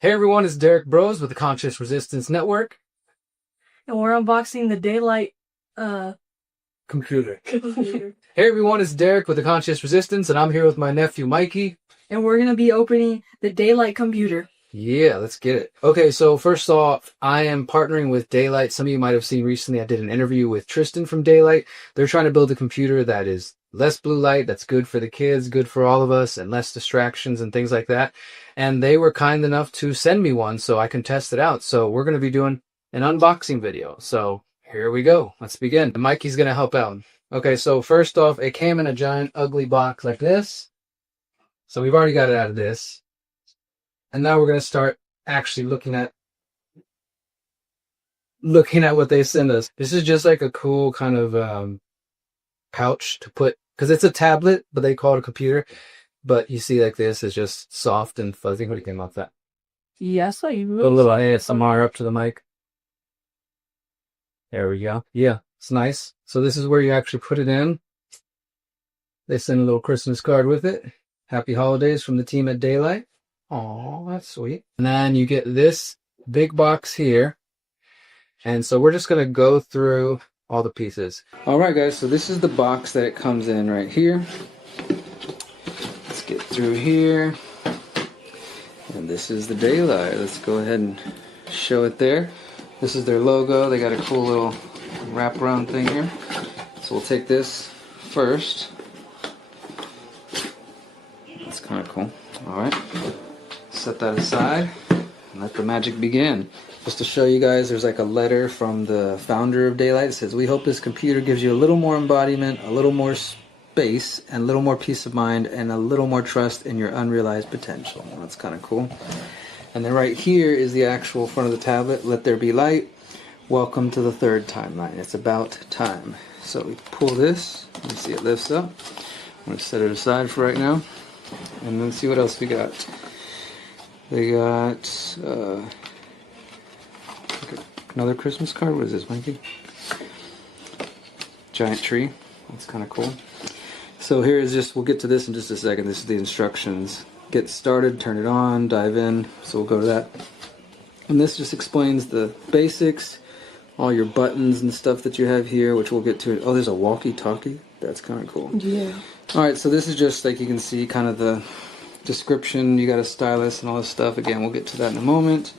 Hey everyone, it's Derrick Broze with the Conscious Resistance Network. And we're unboxing the Daylight Computer. computer. Hey everyone, it's Derrick with the Conscious Resistance, and I'm here with my nephew Mikey. And we're going to be opening the Daylight computer. Yeah, let's get it. Okay, so first off, I am partnering with Daylight. Some of you might have seen recently I did an interview with Tristan from Daylight. They're trying to build a computer that is less blue light, that's good for the kids, good for all of us, and less distractions and things like that. And they were kind enough to send me one so I can test it out. So we're going to be doing an unboxing video. So here we go. Let's begin. Mikey's going to help out. Okay, so first off, it came in a giant ugly box like this. So we've already got it out of this. And now we're going to start actually looking at what they send us. This is just like a cool kind of pouch to put, because it's a tablet, but they call it a computer. But you see like this is just soft and fuzzy. What do you think about that? Yes, I A little ASMR up to the mic. There we go. Yeah, it's nice. So this is where you actually put it in. They send a little Christmas card with it. Happy holidays from the team at Daylight. Oh, that's sweet. And then you get this big box here. And so we're just going to go through all the pieces. All right, guys. So this is the box that it comes in right here. Let's get through here. And this is the Daylight. Let's go ahead and show it there. This is their logo. They got a cool little wraparound thing here. So we'll take this first. That's kind of cool. All right. Set that aside and let the magic begin. Just to show you guys, there's like a letter from the founder of Daylight. It says, "We hope this computer gives you a little more embodiment, a little more space, and a little more peace of mind, and a little more trust in your unrealized potential." Well, that's kind of cool. And then right here is the actual front of the tablet. "Let there be light. Welcome to the third timeline. It's about time." So we pull this. You see it lifts up. I'm going to set it aside for right now. And then see what else we got. They got another Christmas card. What is this, Mikey? Giant tree. That's kind of cool. So here is just, we'll get to this in just a second. This is the instructions. Get started, turn it on, dive in. So we'll go to that. And this just explains the basics, all your buttons and stuff that you have here, which we'll get to. Oh, there's a walkie-talkie. That's kind of cool. Yeah. Alright, so this is just, like you can see, kind of the description. You got a stylus and all this stuff. Again, we'll get to that in a moment.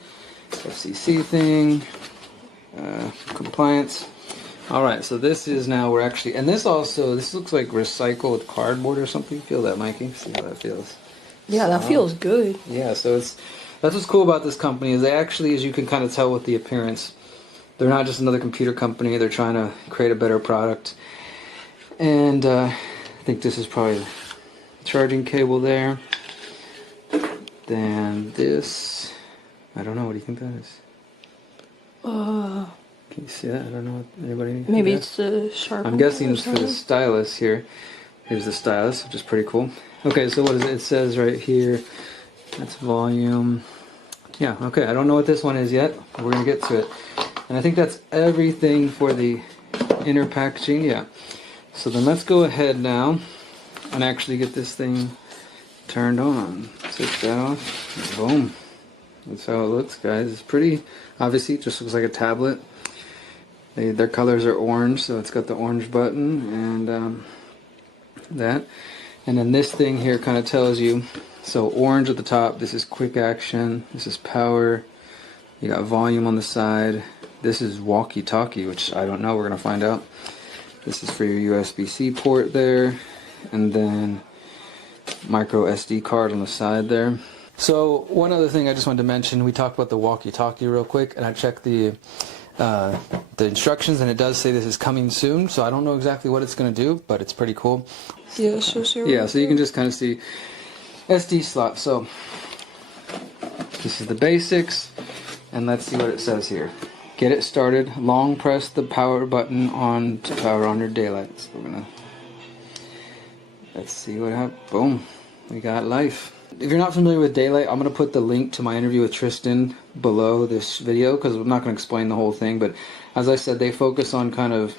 FCC thing. Compliance. Alright, so this is now, we're actually, and this also, this looks like recycled cardboard or something. Feel that, Mikey? See how that feels. Yeah, that feels good. Yeah, so that's what's cool about this company, is they actually, as you can kind of tell with the appearance, they're not just another computer company. They're trying to create a better product. And I think this is probably the charging cable there. Then this, I don't know, what do you think that is? Can you see that? I don't know. Anybody? Maybe it's the sharp. I'm guessing it's for the stylus here. Here's the stylus, which is pretty cool. Okay, so what is it? It says right here, that's volume. Yeah, okay, I don't know what this one is yet. We're going to get to it. And I think that's everything for the inner packaging. Yeah. So then let's go ahead now and actually get this thing turned on. Switch that off. Boom. That's how it looks, guys. It's pretty, obviously, it just looks like a tablet. Their colors are orange, so it's got the orange button and that. And then this thing here kind of tells you, so orange at the top, this is quick action, this is power, you got volume on the side, this is walkie-talkie, which I don't know, we're going to find out. This is for your USB-C port there, and then micro SD card on the side there. So one other thing I just wanted to mention, we talked about the walkie-talkie real quick, and I checked the instructions, and it does say this is coming soon, so I don't know exactly what it's going to do, but it's pretty cool. Yeah, so you can just kind of see SD slot. So this is the basics, and let's see what it says here. Get it started. Long press the power button on to power on your Daylight. So let's see what happens. Boom, we got life. If you're not familiar with Daylight, I'm going to put the link to my interview with Tristan below this video, because I'm not going to explain the whole thing, but as I said, they focus on kind of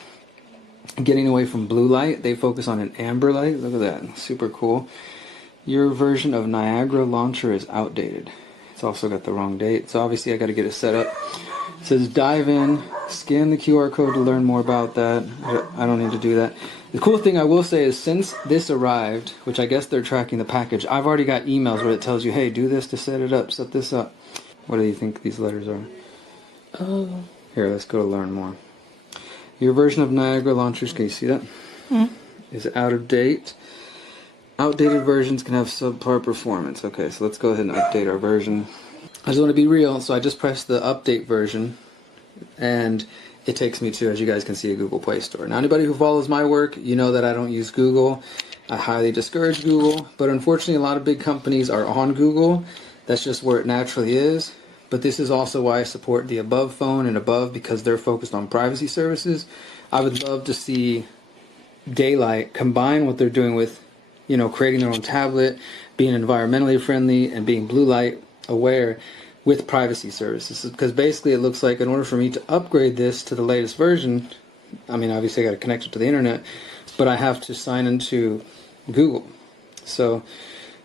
getting away from blue light. They focus on an amber light. Look at that. Super cool. Your version of Niagara launcher is outdated. It's also got the wrong date, so obviously I got to get it set up. It says dive in, scan the QR code to learn more about that. I don't need to do that. The cool thing I will say is since this arrived, which I guess they're tracking the package, I've already got emails where it tells you, hey, do this to set it up, set this up. What do you think these letters are? Oh. Here, let's go to learn more. Your version of Niagara launchers, can you see that? Is out of date. Outdated versions can have subpar performance. Okay, so let's go ahead and update our version. I just want to be real, so I just pressed the update version, and it takes me to, as you guys can see, a Google Play Store. Now, anybody who follows my work, you know that I don't use Google. I highly discourage Google, but unfortunately a lot of big companies are on Google. That's just where it naturally is. But this is also why I support the Above phone and Above, because they're focused on privacy services. I would love to see Daylight combine what they're doing with, you know, creating their own tablet, being environmentally friendly, and being blue light aware with privacy services. Because basically it looks like in order for me to upgrade this to the latest version, I mean, obviously I got to connect it to the internet, but I have to sign into Google. So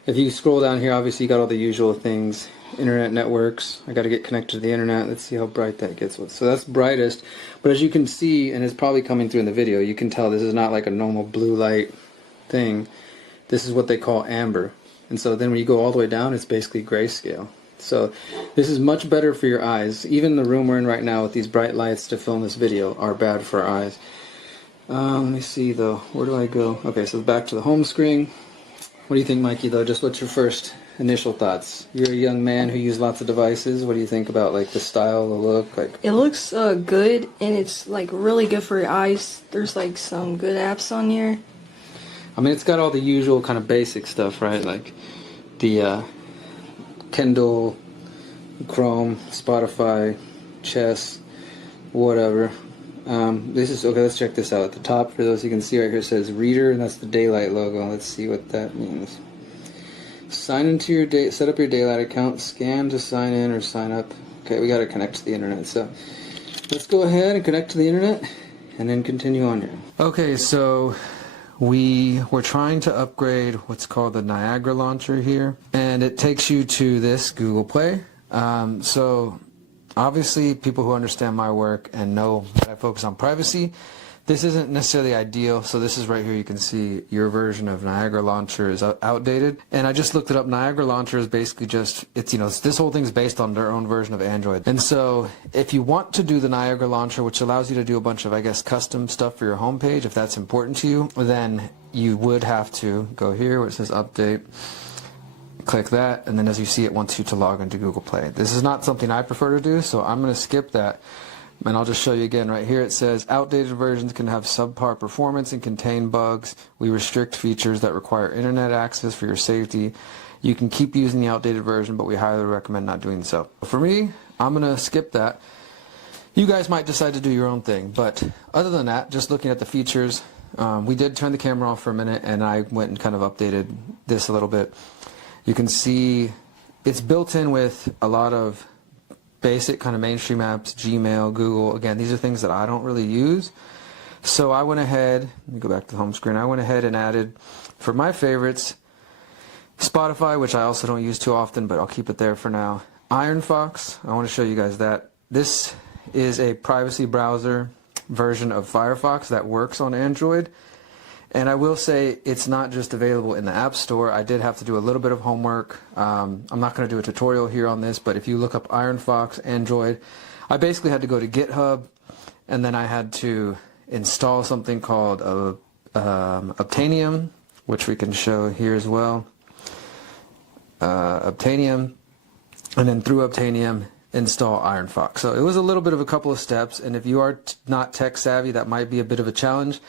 if you scroll down here, obviously you got all the usual things, internet networks. I got to get connected to the internet. Let's see how bright that gets. So that's brightest, but as you can see, and it's probably coming through in the video, you can tell this is not like a normal blue light thing. This is what they call amber. And so then when you go all the way down, it's basically grayscale. So this is much better for your eyes. Even the room we're in right now with these bright lights to film this video are bad for our eyes. Let me see though, where do I go? Okay, so back to the home screen. What do you think, Mikey, though? Just what's your first initial thoughts? You're a young man who uses lots of devices. What do you think about like the style, the look? Like, It looks good, and it's like really good for your eyes. There's like some good apps on here. I mean, it's got all the usual kind of basic stuff, right? Like the Kindle, Chrome, Spotify, Chess, whatever. This is okay. Let's check this out. At the top, for those you can see right here, it says Reader, and that's the Daylight logo. Let's see what that means. Sign into your set up your Daylight account. Scan to sign in or sign up. Okay, we got to connect to the internet. So let's go ahead and connect to the internet, and then continue on here. Okay, so we were trying to upgrade what's called the Niagara launcher here, and it takes you to this Google Play. So obviously people who understand my work and know that I focus on privacy, this isn't necessarily ideal. So this is right here, you can see your version of Niagara launcher is outdated, and I just looked it up. Niagara launcher is basically just, it's, you know, this whole thing is based on their own version of Android. And so if you want to do the Niagara launcher, which allows you to do a bunch of, I guess, custom stuff for your homepage, if that's important to you, then you would have to go here where it says update, click that, and then as you see, it wants you to log into Google Play. This is not something I prefer to do, so I'm going to skip that. And I'll just show you again right here. It says outdated versions can have subpar performance and contain bugs. We restrict features that require internet access for your safety. You can keep using the outdated version, but we highly recommend not doing so. For me, I'm going to skip that. You guys might decide to do your own thing, but other than that, just looking at the features, we did turn the camera off for a minute, and I went and kind of updated this a little bit. You can see it's built in with a lot of basic kind of mainstream apps, Gmail, Google. Again, these are things that I don't really use. So I went ahead, let me go back to the home screen, I went ahead and added, for my favorites, Spotify, which I also don't use too often, but I'll keep it there for now. Ironfox, I want to show you guys that. This is a privacy browser version of Firefox that works on Android. And I will say it's not just available in the App Store. I did have to do a little bit of homework. I'm not going to do a tutorial here on this, but if you look up Ironfox Android, I basically had to go to GitHub, and then I had to install something called Obtainium, which we can show here as well. Obtainium, and then through Obtainium, install Ironfox. So it was a little bit of a couple of steps, and if you are not tech savvy, that might be a bit of a challenge.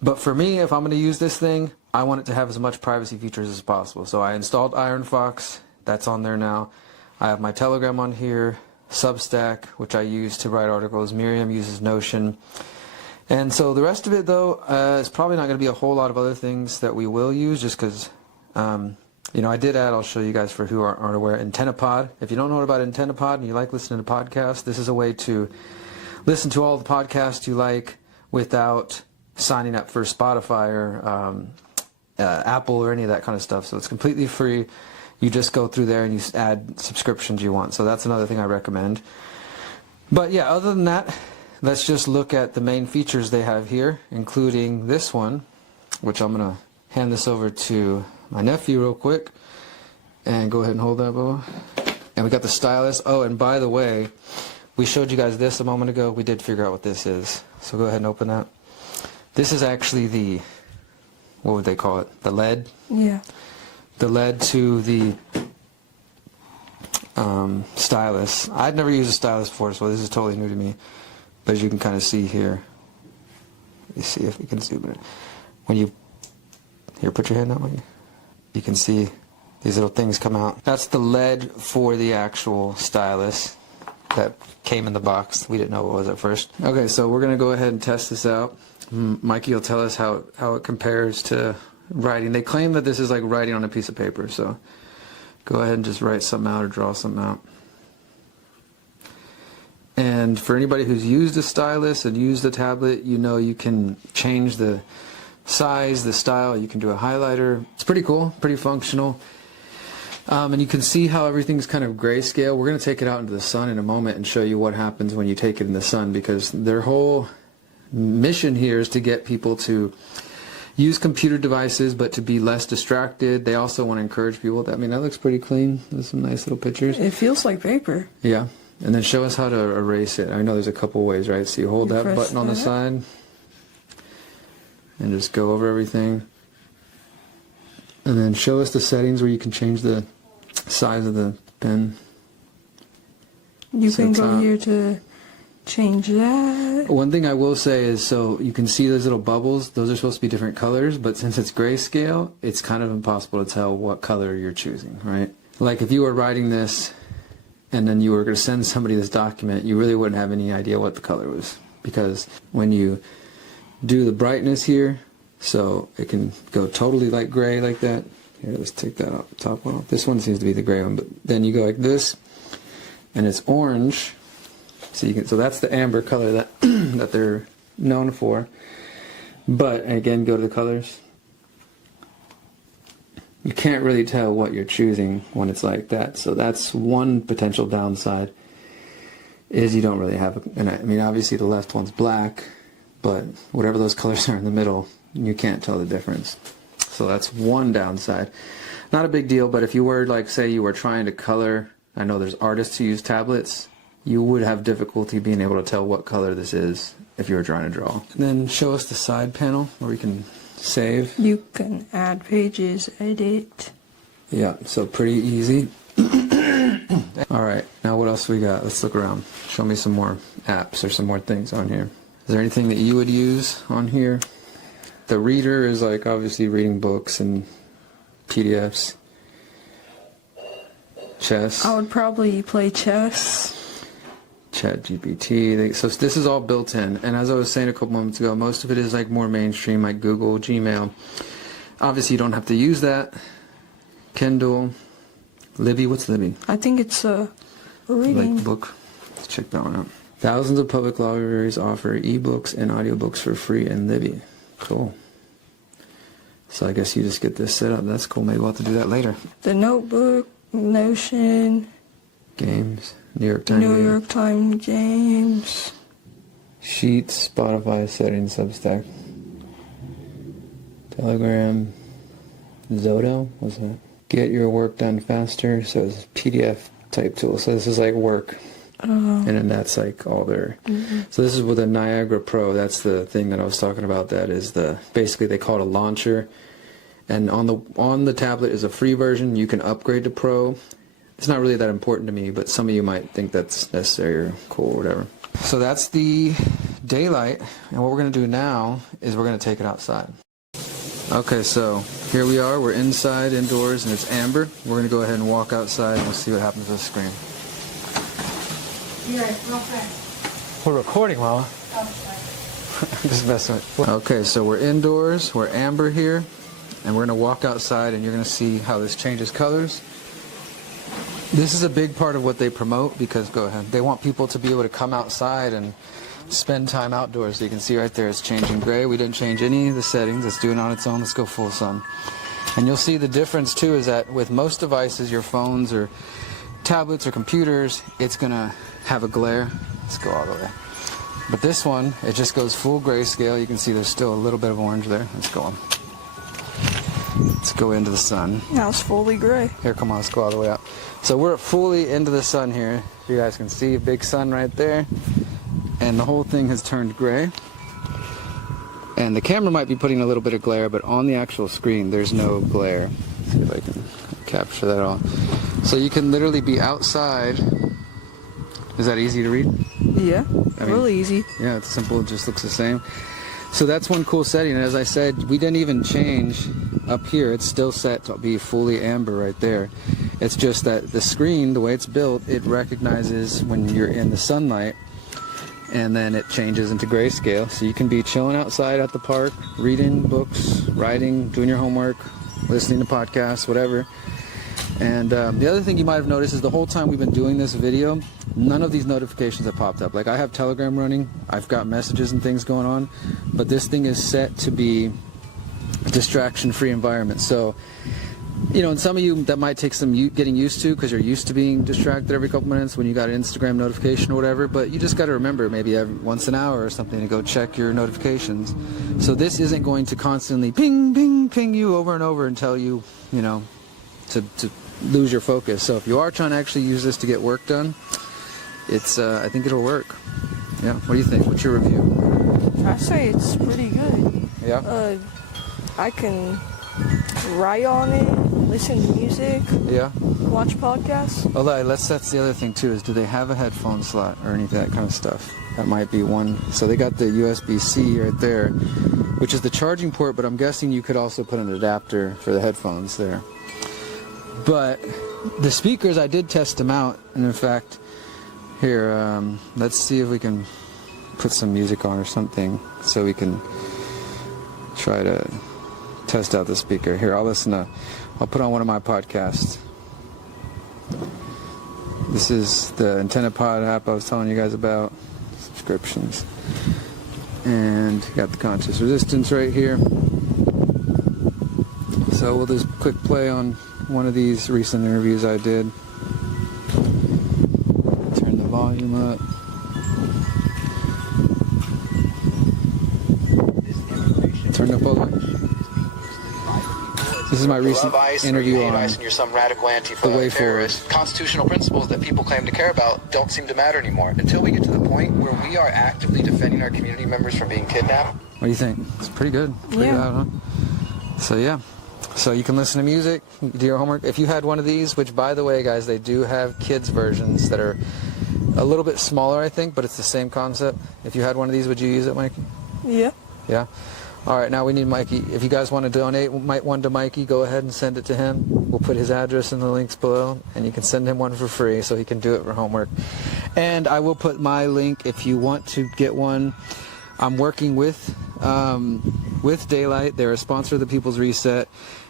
But for me, if I'm going to use this thing, I want it to have as much privacy features as possible. So I installed Ironfox. That's on there now. I have my Telegram on here, Substack, which I use to write articles. Miriam uses Notion. And so the rest of it, though, is probably not going to be a whole lot of other things that we will use, just because, you know, I did add, I'll show you guys for who aren't aware, AntennaPod. If you don't know about AntennaPod and you like listening to podcasts, this is a way to listen to all the podcasts you like without signing up for Spotify or Apple or any of that kind of stuff. So it's completely free. you just go through there and you add subscriptions you want. So that's another thing I recommend. But yeah, other than that, let's just look at the main features they have here, including this one, which I'm going to hand this over to my nephew real quick. And go ahead and hold that, Bubba. And we got the stylus. Oh, and by the way, we showed you guys this a moment ago. We did figure out what this is. So go ahead and open that. This is actually the, what would they call it? The lead? Yeah. The lead to the stylus. I'd never used a stylus before, so this is totally new to me. But as you can kind of see here, let me see if we can zoom in. When you, here, put your hand that way. You can see these little things come out. That's the lead for the actual stylus that came in the box. We didn't know what it was at first. Okay, so we're going to go ahead and test this out. Mikey will tell us how it compares to writing. They claim that this is like writing on a piece of paper, so go ahead and just write something out or draw something out. And for anybody who's used a stylus and used a tablet, you know you can change the size, the style. You can do a highlighter. It's pretty cool, pretty functional. And you can see how everything's kind of grayscale. We're going to take it out into the sun in a moment and show you what happens when you take it in the sun, because their whole mission here is to get people to use computer devices but to be less distracted. They also want to encourage people. I mean, that looks pretty clean. There's some nice little pictures. It feels like paper. Yeah. And then show us how to erase it. I know there's a couple ways, right? So you hold that button on the side and just go over everything. And then show us the settings where you can change the size of the pen. You can go here to change that. One thing I will say is, so you can see those little bubbles. Those are supposed to be different colors, but since it's grayscale, it's kind of impossible to tell what color you're choosing, right? Like if you were writing this and then you were going to send somebody this document, you really wouldn't have any idea what the color was, because when you do the brightness here, so it can go totally like gray like that. Here, let's take that off, the top one off. This one seems to be the gray one, but then you go like this, and it's orange. So you can, so that's the amber color that that they're known for. But again, go to the colors. You can't really tell what you're choosing when it's like that. So that's one potential downside, is you don't really have, and I mean obviously the left one's black, but whatever those colors are in the middle, you can't tell the difference. So that's one downside. Not a big deal, but if you were, like, say you were trying to color, I know there's artists who use tablets, you would have difficulty being able to tell what color this is if you were trying to draw. And then show us the side panel where we can save. You can add pages, edit. Yeah, so pretty easy. Alright, now what else we got? Let's look around. Show me some more apps or some more things on here. Is there anything that you would use on here? The reader is like obviously reading books and PDFs. Chess. I would probably play chess. ChatGPT. So this is all built in. And as I was saying a couple moments ago, most of it is like more mainstream, like Google, Gmail. Obviously you don't have to use that. Kindle. Libby. What's Libby? I think it's a reading like book. Let's check that one out. Thousands of public libraries offer ebooks and audiobooks for free in Libby. Cool. So I guess you just get this set up. That's cool. Maybe we'll have to do that later. The Notebook, Notion, Games, New York Times. New York Times Games. Sheets, Spotify settings, Substack. Telegram. Zodo? What's that? Get your work done faster. So it's a PDF type tool. So this is like work. And then that's like all their. So this is with a Niagara Pro. That's the thing that I was talking about. That is the, basically they call it a launcher. And on the tablet is a free version. You can upgrade to Pro. It's not really that important to me, but some of you might think that's necessary or cool or whatever. So that's the daylight. And what we're going to do now is we're going to take it outside. Okay, so here we are. We're inside, indoors, and it's amber. We're going to go ahead and walk outside and we'll see what happens with the screen. You're right, real fast. We're recording, Mama. Just messing with. Okay, so we're indoors. We're amber here, and we're going to walk outside, and you're going to see how this changes colors. This is a big part of what they promote because, go ahead, they want people to be able to come outside and spend time outdoors. So you can see right there it's changing gray. We didn't change any of the settings. It's doing it on its own. Let's go full sun. And you'll see the difference too is that with most devices, your phones or tablets or computers, it's gonna have a glare. Let's go all the way. But this one, it just goes full grayscale. You can see there's still a little bit of orange there. Let's go on. Let's go into the sun. Now it's fully gray. Here, come on, let's go all the way out. So we're fully into the sun here. You guys can see a big sun right there. And the whole thing has turned gray. And the camera might be putting a little bit of glare, but on the actual screen, there's no glare. Let's see if I can capture that all. So you can literally be outside. Is that easy to read? Yeah, really easy. Yeah, it's simple. It just looks the same. So that's one cool setting. And as I said, we didn't even change up here. It's still set to be fully amber right there. It's just that the screen, the way it's built, it recognizes when you're in the sunlight, and then it changes into grayscale. So you can be chilling outside at the park, reading books, writing, doing your homework, listening to podcasts, whatever. And the other thing you might have noticed is the whole time we've been doing this video, none of these notifications have popped up. Like, I have Telegram running, I've got messages and things going on, but this thing is set to be a distraction-free environment. So, you know, and some of you, that might take some getting used to, because you're used to being distracted every couple minutes when you got an Instagram notification or whatever, but you just got to remember maybe once an hour or something to go check your notifications. So this isn't going to constantly ping, ping, ping you over and over and tell you, you know, to lose your focus. So if you are trying to actually use this to get work done, it's I think it'll work. Yeah, what do you think? What's your review? I say it's pretty good. Yeah. I can write on it, listen to music, yeah, watch podcasts. Although that's the other thing too, is do they have a headphone slot or any of that kind of stuff? That might be one. So they got the USB-C right there, which is the charging port, but I'm guessing you could also put an adapter for the headphones there. But the speakers, I did test them out, and in fact, here, let's see if we can put some music on or something so we can try to test out the speaker. Here, I'll put on one of my podcasts. This is the Antenna Pod app I was telling you guys about, subscriptions. And got the Conscious Resistance right here. So we'll just quick play on one of these recent interviews I did. Turn the volume up. Turn up all the way. This is my recent interview on you're some radical the way forward. Constitutional principles that people claim to care about don't seem to matter anymore until we get to the point where we are actively defending our community members from being kidnapped. What do you think? It's pretty good. Pretty loud, huh? So yeah. So you can listen to music, do your homework. If you had one of these, which by the way, guys, they do have kids versions that are a little bit smaller, I think, but it's the same concept. If you had one of these, would you use it, Mikey? Yeah. Yeah? All right, now we need Mikey. If you guys want to donate one to Mikey, go ahead and send it to him. We'll put his address in the links below, and you can send him one for free so he can do it for homework. And I will put my link if you want to get one. I'm working with Daylight. They're a sponsor of the People's Reset,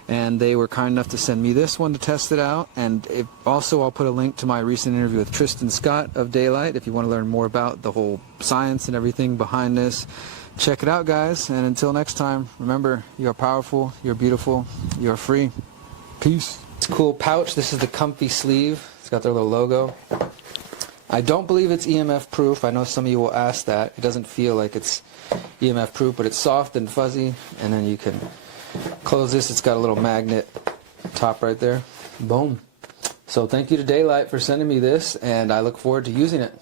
and they were kind enough to send me this one to test it out. And also I'll put a link to my recent interview with Tristan Scott of Daylight if you want to learn more about the whole science and everything behind this. Check it out, guys, and until next time, remember, you are powerful, you're beautiful, you're free. Peace. It's a cool pouch. This is the comfy sleeve. It's got their little logo. I don't believe it's EMF proof. I know some of you will ask that. It doesn't feel like it's EMF proof, but it's soft and fuzzy, and then you can close this. It's got a little magnet top right there. Boom. So thank you to Daylight for sending me this, and I look forward to using it.